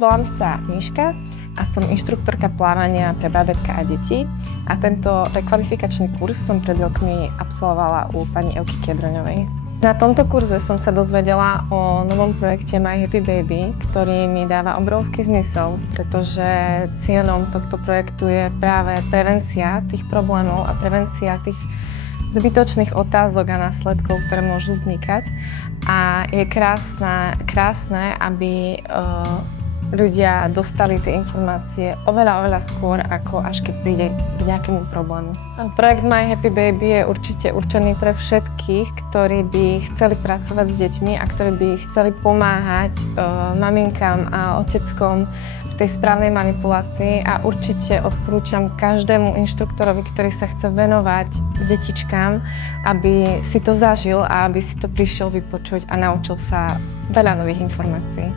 Volám sa Miška a som inštruktorka plávania pre bábätká a deti a tento rekvalifikačný kurz som pred rokmi absolvovala u pani Evky Kedroňovej. Na tomto kurze som sa dozvedela o novom projekte My Happy Baby, ktorý mi dáva obrovský zmysel, pretože cieľom tohto projektu je práve prevencia tých problémov a prevencia tých zbytočných otázok a následkov, ktoré môžu vznikať. A je krásne, aby ľudia dostali tie informácie oveľa skôr, ako až keď príde k nejakému problému. Projekt My Happy Baby je určite určený pre všetkých, ktorí by chceli pracovať s deťmi a ktorí by chceli pomáhať maminkám a oteckom v tej správnej manipulácii a určite odporúčam každému inštruktorovi, ktorý sa chce venovať detičkám, aby si to zažil a aby si to prišiel vypočuť a naučil sa veľa nových informácií.